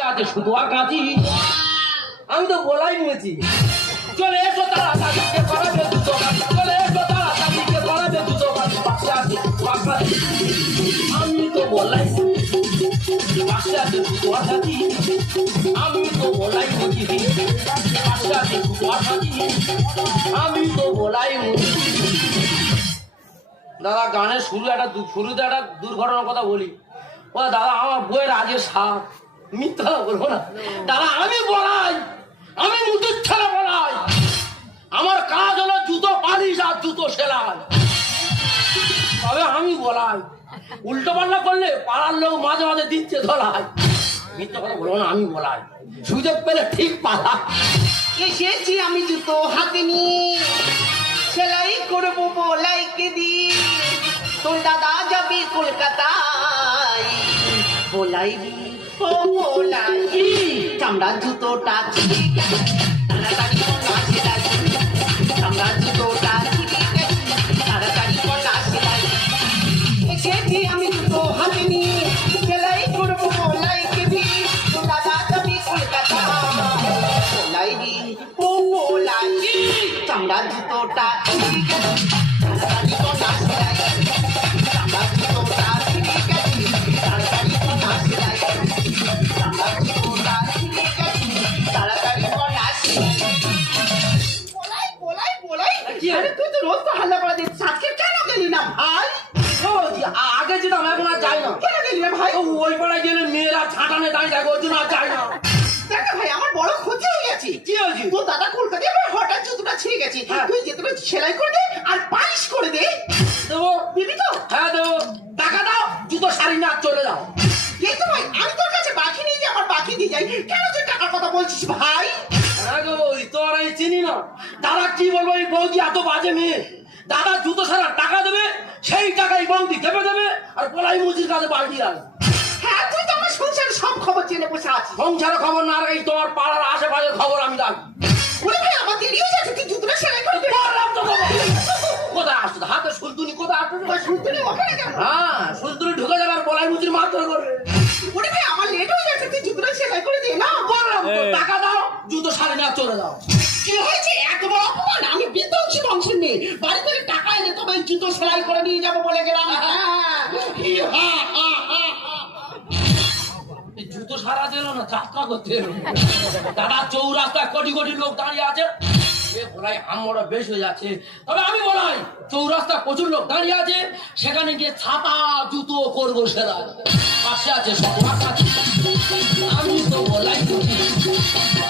সাথে শুধু আর কাঁচি আমি তো বলাই নিয়েছি চলে এসো তারা তাদেরকে করাবে দুটো কাজ চলে এসো তারা তাদেরকে করাবে দুটো কাজ পাশে আছে আমি তো বলাই পাশে আছে শুধু আর কাঁচি আমি তো বলাই নিয়েছি পাশে আছে শুধু আর কাঁচি আমি তো বলাই নিয়েছি। দাদা গানের শুরুতে একটা দুর্ঘটনার কথা বলি ও দাদা আমার বইয়ের আগে সাপ মিথ্যা বলবো না দাদা আমি বলাই আমি মুখের ছেলে বলাই আমার কাজ হলো জুতো পালিশ আর জুতো সেলাই তবে আমি বলাই উল্টো পাল্টা করলে পাড়ার লোক মাঝে মাঝে দিচ্ছে ধরায় মিথ্যা কথা বলবো না আমি বলাই সুযোগ পেলে ঠিক পালা এসেছি আমি জুতো হাতে নিয়ে সেলাই করবো বলাইকে দিয়ে তোর দাদা যাবে কলকাতায় বলাই ও বলাই চামড়ার জুতোটা ছিঁড়ে গেছে তাড়াতাড়ি কলা সেলাই চামড়ার জুতোটা ছিঁড়ে গেছে তাড়াতাড়ি কলা সেলাই এসেছি আমি জুতো হাতে নিয়ে সেলাই করবো বলাইকে দিয়ে তোর দাদা যাবে কলকাতায় বলাই ও বলাই চামড়ার জুতোটা ছিঁড়ে গেছে তাড়াতাড়ি কলা সেলাই চামড়ার জুতোটা ছিঁড়ে গেছে তাড়াতাড়ি কলা সেলাই চামড়ার জুতোটা ছিঁড়ে গেছে তাড়াতাড়ি কলা সেলাই বলাই আরে তুই তো রোজ তো হাল্লা করে দিচ্ছিস আজকে কেন গেলি না ভাই আগে যেতাম এখন আর যাই না কেন গেলি না ভাই ওই পাড়ায় গেলে মেয়েরা ছাটানে দাঁড়িয়ে থাকে ওই জন্য আর যাই না দেখো ভাই আমার বড় ক্ষতি হয়ে গেছে কি হয়েছে তোর দাদা কলকাতায় আমার হঠাৎ জুতোটা ছিঁড়ে গেছে হ্যাঁ। তুই যেতে সেলাই করে দে আর পালিশ করে দে দেবো দিবি তো হ্যাঁ দেবো টাকা দাও জুতো শাড়ি না চলে যাও এই তো ভাই আমি তোর কাছে বাকি নিয়ে যাই আমার বাকি দিয়ে যাই কেন তুই টাকার কথা বলছিস ভাই হ্যাঁ গো তোর আমি চিনি না দাদা কি বলবো এই বৌদি এত বাজে মেয়ে দাদা জুতো ছাড়া টাকা দেবে সেই টাকাই বৌদি দেবে দেবে আর পলাই মুচির কাছে বাড়ি আসবে হ্যাঁ তুই তো আমার সংসারের সব খবর জেনে বসে আছিস সংসারের খবর না রাখি তোমার পাড়ার আশেপাশের খবর আমি রাখি বলে ভাই আমার দেরি হয়ে যাচ্ছে তুই জুতোটা সেলাই করে দে বললাম তো বাবা। কোথায় আসতো হাতে সুলতুনি কোথায় আসতো ওই শুনতে ওখানে কেন হ্যাঁ সুলতুনি ঢুকে যাবে আর পলাই মুচির মারধর করবে বলে ভাই আমার লেট হয়ে যাচ্ছে তুই জুতোটা সেলাই করে দে না বললাম তো, টাকা দাও জুতো শাড়ি না চলে যাও কি হয়েছে এত বড় অপমান আমি বিধ্বংসী বংশের মেয়ে বাড়ি থেকে টাকা এনে তবে জুতো সেলাই করে নিয়ে যাবো বলে গেলাম এই জুতো সারা দিল না যাত্রা করতে এলো দাদা চৌরাস্তায় কোটি কোটি লোক দাঁড়িয়ে আছে এ বলাই আমরা বেশ হয়ে যাচ্ছে তবে আমি বলাই চৌরাস্তায় প্রচুর লোক দাঁড়িয়ে আছে সেখানে গিয়ে ছাতা জুতো করবো সেরা পাশে আছে সবার কাছে আমি তো বলাই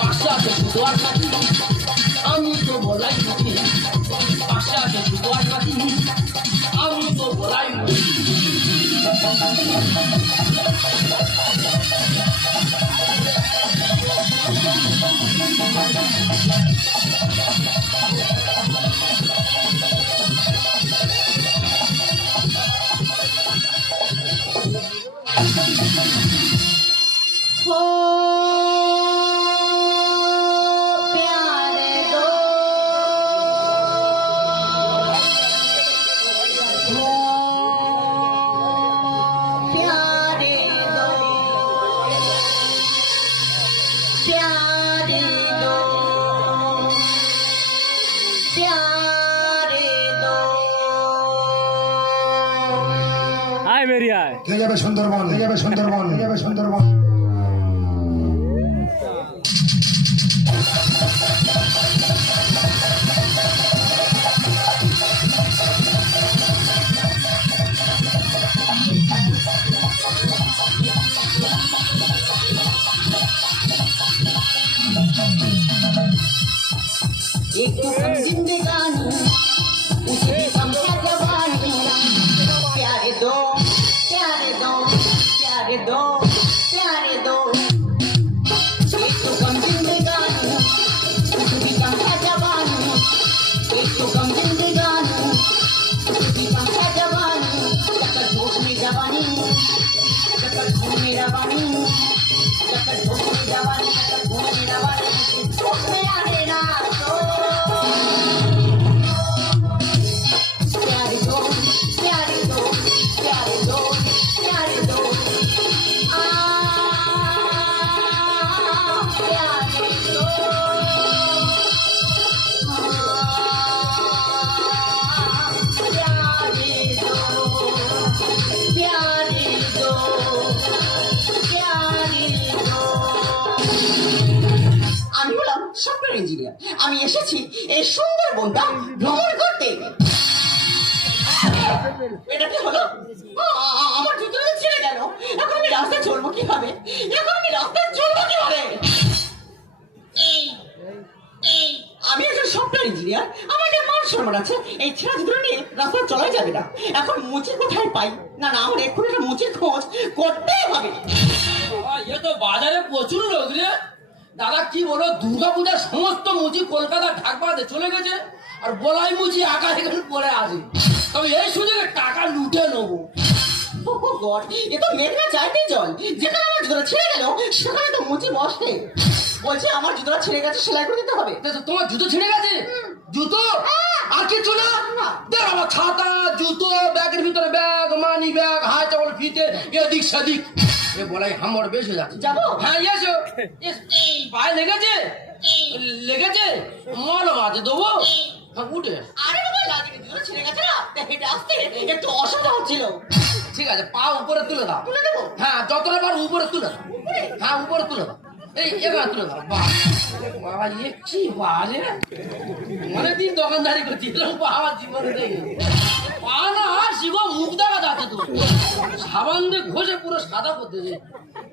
পাশে আছে শুধু আর কাছে আমি তো বলাই পাশে আছে শুধু আর কাছে আমি তো বলাই हो प्यारे दो हो प्यारे दो प्यारे दो प्यारे दो আয় বেরিয়ে আয় হয়ে যাবে সুন্দরবন হয়ে যাবে সুন্দরবন হয়ে যাবে সুন্দরবন एक तो कम जिंदगानी उसे कम है जवानी प्यारे दो प्यारे दो प्यारे दो प्यारे दो एक तो कम जिंदगानी সফটওয়্যার ইঞ্জিনিয়ার। আমি এসেছি এই সুন্দরবনটা ভ্রমণ করতে। এটা কি হলো? আমার জুতোটা ছিঁড়ে গেল। এখন আমি রাস্তায় চলবো কিভাবে? আমি একজন সফটওয়্যার ইঞ্জিনিয়ার, আমার একটা মান সম্মান আছে। এই ছেঁড়া জুতো নিয়ে রাস্তায় চলাই যাবে না। এখন মুচি কোথায় পাই? না আমার এক্ষুনি একটা মুচির খোঁজ করতেই হবে। এ তো বাজারে প্রচুর লোক রে। দাদা কি বলো, দুর্গাপূজার সমস্ত মুচি কলকাতা ঢাকবাদে চলে গেছে, আর বলাই মুচি আকাশ এখানে পড়ে আছে। তবে এই সুযোগে টাকা লুটে নেবো। এ তো মেঘনা চাইতেই জল। যেখানে আমার জুতোটা ছিঁড়ে গেল সেখানে তো মুচি বসে। বলছে আমার জুতোটা ছিঁড়ে গেছে, সেলাই করে দিতে হবে। তোমার জুতো ছিঁড়ে গেছে? জুতো আর কিছু না? দেখ আমার ছাতা, জুতো, ব্যাগের ভিতরে ব্যাগ, মানি ব্যাগ, হাই চাবল ফিতে, এদিক সেদিক। এ বলাই হামর বেশ হয়ে যাচ্ছে। যাবো? হ্যাঁ এসো। পায়ে লেগেছে? লেগেছে? মলম আছে দেবো? হ্যাঁ উঠে। আরে বাবা, লাগেনি, জুতো ছিঁড়ে গেছে না, তাই হেঁটে আসতে একটু অসুবিধা হচ্ছিল। ঠিক আছে, পা উপরে তুলে দাও। তুলে দেবো? হ্যাঁ যতটা পারো উপরে তুলে দাও। হ্যাঁ উপরে তুলে দাও। এই এবার তুলে দাও। বাবা এ কি বাজে, অনেকদিন দোকানদারি করছি, আমার জীবনে দেখে পা না শিখো, মুখ দেখা যাচ্ছে তো। সাবান দিয়ে ঘষে পুরো সাদা করতেছে।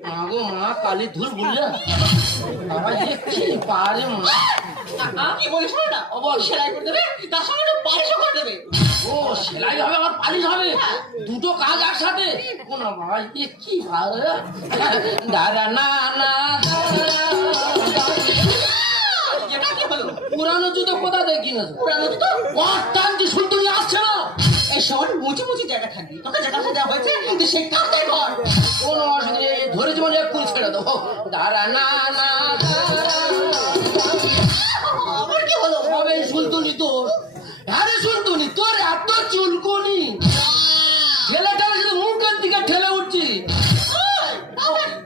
মা গো মা, কালী ধুল বুঝলে বাবা এ কি বাজে মা। কি বলিস না? ও বল সেলাই করে দেবে, তার সঙ্গে একটু পালিশও করে দেবে। ও সেলাই হবে আবার পালিশ হবে, দুটো কাজ একসাথে? কোন বাবা এ কি ভালো দাদা না না। এটা কি হলো? পুরানো জুতো কোথা দিয়ে কিনেছো? পুরানো জুতো? অত্যান্তি সুলতুনি আসছে না। এই শোন, মুচি মুচি জায়গা থাকবি, তোকে যে কাজটা দেওয়া হয়েছে তুই সেই কাজটাই কর। কোনো অসুবিধা নেই, ধরে জীবন এক্ষুনি ছেড়ে দেবো। দাঁড়া না না। আমার কি হলো? হবে সুলতুনি তোর। হ্যাঁ রে সুলতুনি, তোর এত চুলকুনি, ঠেলে ঠেলে শুধু মুখের দিকে ঠেলে উঠছি।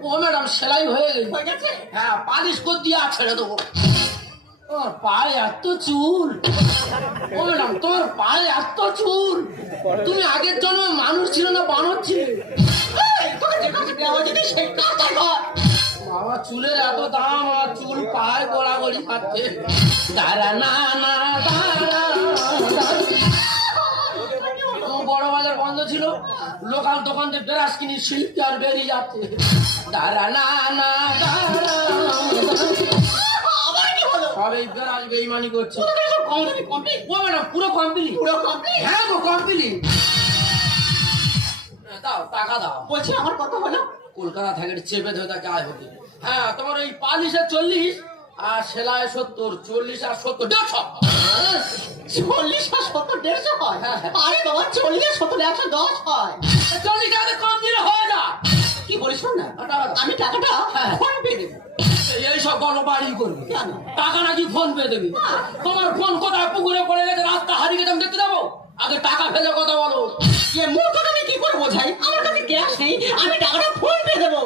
ও ম্যাডাম সেলাই হয়ে গেছে। হয়ে গেছে? হ্যাঁ পালিশ করে দিয়ে আর ছেড়ে দেবো। তোর পায়ে এত চুল। ও ম্যাডাম তোর পায়ে এত চুল, তুমি আগের জন্মে মানুষ ছিল না বানর ছিল? তোকে যে কাজটা দেওয়া হয়েছে তুই সেই কাজটাই কর। বাবা চুলের এত দাম, আর চুল পায়ে গড়াগড়ি খাচ্ছে। দাঁড়া না না দাঁড়া। বড় বাজার বন্ধ ছিল, লোকাল দোকান থেকে বেরাস কিনি শিল্পী আর বেরিয়ে যাচ্ছে। দাঁড়া না না দাঁড়া। আমার কি হলো? সবাই বেরাস বেইমানি করছে। তোকে সব কমপ্লিট? ও ম্যাডাম পুরো কমপ্লিট। পুরো কমপ্লিট? হ্যাঁ গো কমপ্লিট। দাও টাকা দাও। বলছি আমার কথা হলো? কলকাতা থেকে চেপে ধরে তাকে আয় হতে। হ্যাঁ তোমার ওই পালিশে 40 আর সেলাই 70, 40 আর 70 150। 40 আর 70 150 হয়? হ্যাঁ। আরে বাবা 40 আর 70 110 হয়। 40 টাকা কম দিলে হয়ে যা। কি বলিস না? টাকা। আমি টাকাটা হ্যাঁ। ফোন পে দেবো। এইসব গল্প বাড়ি করবে কেন? টাকা নাকি ফোন পে দেবে? তোমার ফোন কোথায় পুকুরে পড়ে গেছে, রাস্তা হারিয়ে গেছে, আমি দেখতে যাবো? আগে টাকা ফেলে কথা বলো। এ মুখটা আমি কি করে বোঝাই? আমার কাছে ক্যাশ নেই, আমি টাকাটা ফোন পে দেবো।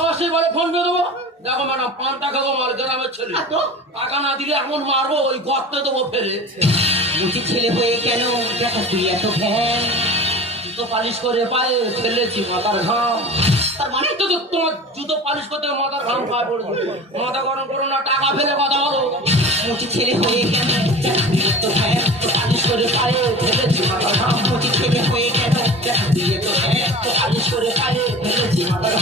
অবশ্যই বলে ফোন পে দেবো। দেখো ম্যাডাম 5 টাকা গো আমার গ্রামের ছেলে, টাকা না দিলে এমন মারবো ওই গর্তে দেবো ফেলে। মুচি ছেলে হয়ে কেন দেখা তুই এত ভ্যান? জুতো পালিশ করে পায়ে ফেলেছি মাথার ঘাম। তার মানে তো তোমার জুতো পালিশ করতে মাথার ঘাম পায়ে পড়েছে। মাথা গরম করো না, টাকা ফেলে কথা বলো। মুচি ছেলে হয়ে কেন দেখা তুই এত ভ্যান? পালিশ করে পায়ে ফেলেছি মাথার ঘাম। মুচি ছেলে হয়ে কেন দেখা তুই এত ভ্যান? পালিশ করে পায়ে ফেলেছি মাথার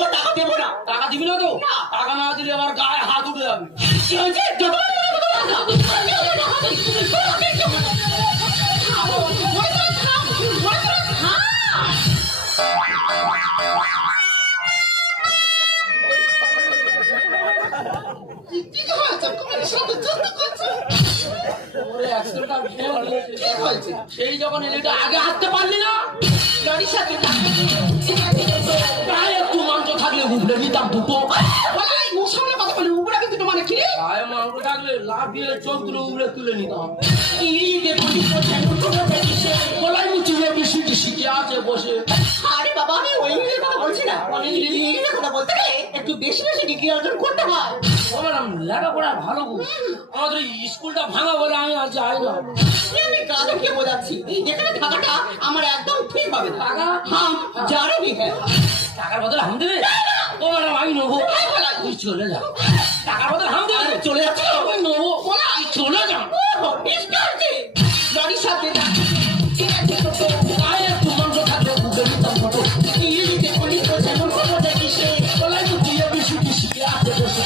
ও টাকা দেবো না। টাকা দিবি না তো? টাকা না দিলে আমার গায়ে হাত উঠে যাবে। কি হয়েছে? ওরে অ্যাক্সিডেন্টটা হয়েছে। সেই যখন এলিটা আগে হাঁটতে পারলি না, গাড়ির সাথে গায়ে একটু মাংস থাকলে উঠলে নিতাম দুটো। মুখ সামনে কথা বলি, উপরে কিন্তু মানে কি রে? গায়ে মাংস থাকলে লাফিয়ে চোখ তুলে উড়ে তুলে নিতাম। ইয়ে দেখুন গলায় মুচি বেশি শিখে আছে বসে। আরে বাবা আমি ওই ইংরেজির কথা বলছি না, ইংরেজির কথা বলতে গেলে একটু বেশি বেশি ডিগ্রি অর্জন করতে হয়। ও ম্যাডাম লেখাপড়া ভালো গো, আমাদের এই স্কুলটা ভাঙা বলে আমি আর যাই না। আমি কাদেরকে বোঝাচ্ছি এখানে থাকাটা আমার একদম ঠিক হবে না। টাকা? হাম জানে भी है। টাকার বদলে হাম দেবে? ও ম্যাডাম আমি নেবো। তুই চলে যা, টাকার বদলে হাম দেবে? চলে যাচ্ছি আমি নেবো, তুই চলে যা। লরির সাথে না গায়ে একটু মাংস থাকলে বুঝে নিতাম কত। ইংরেজিতে পুলিশ বলছে মূর্খ বোঝে কিসে। বলাই তো দিয়ে বেশি বেশি আছে বসে।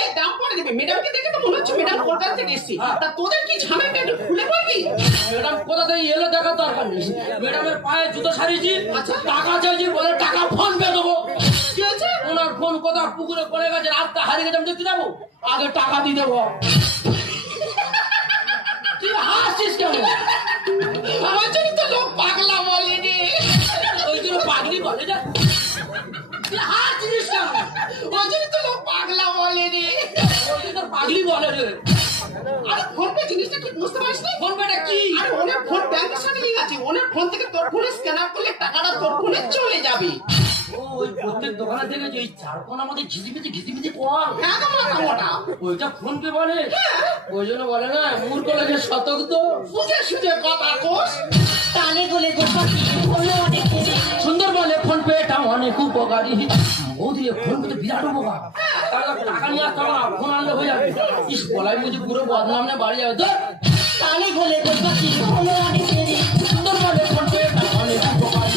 এই দাম পড়ে দিবে ম্যাডামকে দেখে তো মনে হচ্ছে ম্যাডাম কলকাতা থেকে এসেছি। তা তোদের কি ঝামেলাটা একটু খুলে বলবি? ম্যাডাম কোথা থেকে এলো দেখার দরকার নেই। ম্যাডামের পায়ে জুতো সারিয়েছি, টাকা চাইছি, বলে টাকা ফোন পে দেবো। কি হয়েছে? ওনার ফোন কোথা পুকুরে পড়ে গেছে, রাস্তা হারিয়ে গেছে, আমি দেখতে যাবো, আগে টাকা দিয়ে দেবো। তুই হাসছিস কেমন? আমার জন্য তো লোক পাগলা বলেনি। ওই জন্য পাগলি বলে যা। তুই হাসছিস কেমন? ওই জন্য তো লোক পাগলা বলেনি। ওই জন্য পাগলি বলে রে। আরে ফোন পে জিনিসটা কি বুঝতে পারিস না? ফোন পেটা কি? আরে ওনের ফোন ব্যাংকের সাথে লিঙ্ক আছে। ওনের ফোন থেকে তোর ফোনে স্ক্যানার করলে টাকাটা তোর ফোনে চলে যাবে। ও ওই প্রত্যেক দোকানে থেকে যে এই চারকোনা আমাদের ঝিঝিমিঝি কর, হ্যাঁ তো মাথা মোটা। ওইটা ফোন পে বলে। ওই জন্য বলে না মূর্খ লাগে সতর্ক। বুঝে সুঝে কথা কোস। তালে গলে গোপাকি হলো অনেক দেরি। সুন্দর বলে ফোন পে এটা অনেক উপকারী। বৌদি ফোন পে তো বিরাট উপকার। তাহলে টাকা নিয়ে আসতে হবে না, ফোন আনলে হয়ে যাবে। ইস বলাই বুঝি পুরো বদনাম না বাড়ি যাবে। ধর। তালে গলে গোপাকি হলো অনেক দেরি। সুন্দর বলে ফোন পে এটা অনেক উপকারী।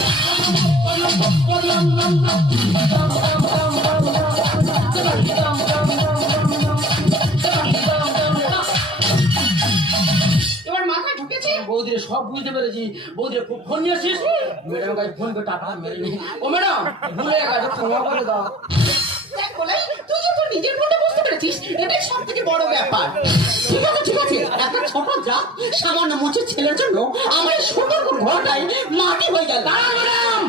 এবার মাথায় ঢুকেছে। বৌদিরে সব বুঝতে পেরেছি। বৌদিরে ফোন নিয়ে আসিস, ম্যাডাম কাছে ফোন পে টাকা মেরে নি। ও ম্যাডাম ভুলে গেছে, ক্ষমা করে দাও। দেখ বলাই তুই যে তোর নিজের ফোনটা বুঝতে পেরেছিস এটাই সব থেকে বড় ব্যাপার। ঠিক আছে ঠিক আছে, একটা ছোট যা সামান্য মুচির ছেলের জন্য আমার এই সুন্দরপুর ঘরটাই মাটি হয়ে গেল। দাঁড়ান ম্যাডাম,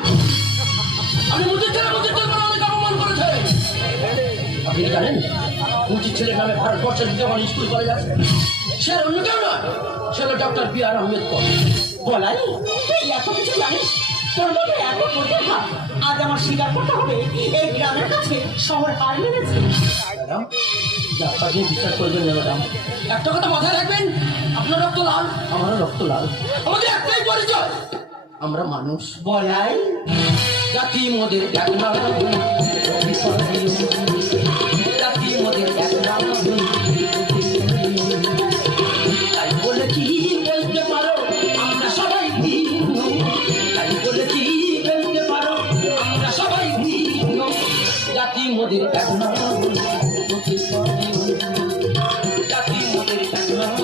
আপনি মুজির ছেলে বলে অনেক অপমান করেছে। আপনি কি জানেন মুজির ছেলের নামে ভারতবর্ষের যখন স্কুল কলেজ আছে, সে অন্য কেউ নয়, সে হলো ডক্টর বি.আর. আম্বেদকর। বলাই তুই এত কিছু জানিস, তোর মধ্যে এত প্রতিভা, আজ আমার স্বীকার করতে হবে এই গ্রামের কাছে শহর হার মেনেছে। ম্যাডাম ডাক্তার দিয়ে বিশ্বাস করবেন না ম্যাডাম, একটা কথা মাথায় রাখবেন, আপনার রক্ত লাল, আমারও রক্ত লাল, আমাদের একটাই পরিচয়, আমরা মানুষ। বলাই জাতি মোদের এক নাম, জাতি মোদের এক নাম, তাই বলে কি বলতে পারো আমরা সবাই ভিন্ন, তাই বলে কি বলতে পারো আমরা সবাই ভিন্ন, জাতি মোদের এক নাম, জাতি মোদের এক নাম।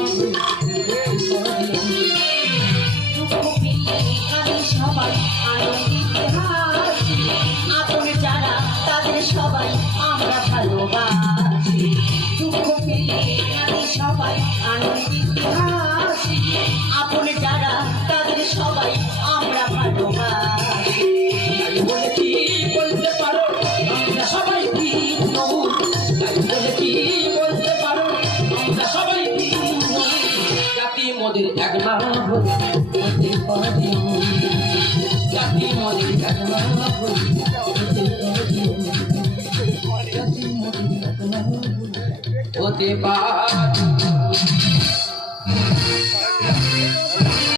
আমি সবাই আনন্দিত হাসি। আপনে যারা তাদের সবাই আমরা ভালোবাসি। দুঃখ পেলে আমি সবাই আনন্দিত হাসি। আপনে যারা তাদের সবাই আমরা ভালোবাসি। তাই বলে কি বলতে পারো আমরা সবাই ভিন্ন, তাই বলে কি বলতে পারো আমরা সবাই ভিন্ন, জাতি মোদের এক নাম হতে পারি, জাতি মোদের এক নাম হতে পারি, জাতি মোদের এক নাম হতে পারি।